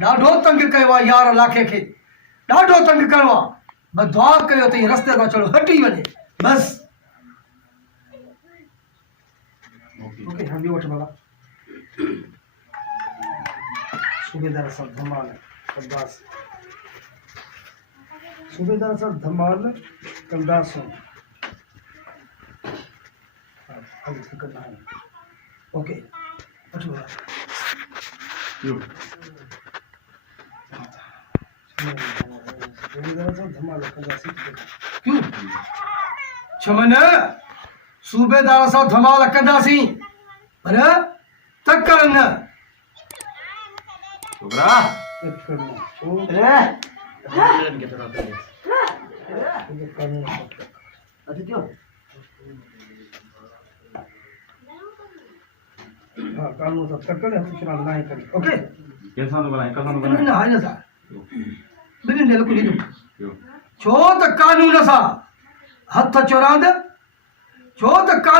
ॾाढो तंग कयो आहे यार लाखे खे, ॾाढो तंग कयो आहे। मां दुआ कयो त रस्ते तां चलो हटी वञे बस। ओके हम भी वठ बाबा सूबेदार साहब धमाल कंदास, सूबेदार साहब धमाल कंदास अभी फिक्र ना है। ओके वठ बाबा सूबेदार साहब धमाल कंदास क्यों छमन सूबेदार साहब धमाल कंदासी पर तकड़ न छोकरा कानून सब तकड़ है कुछ ना करे। ओके कैसा तो बनाए ना हाय ना सा बिन ने कुछ नहीं छो त कानून सा हथ चोरांद छो त कानून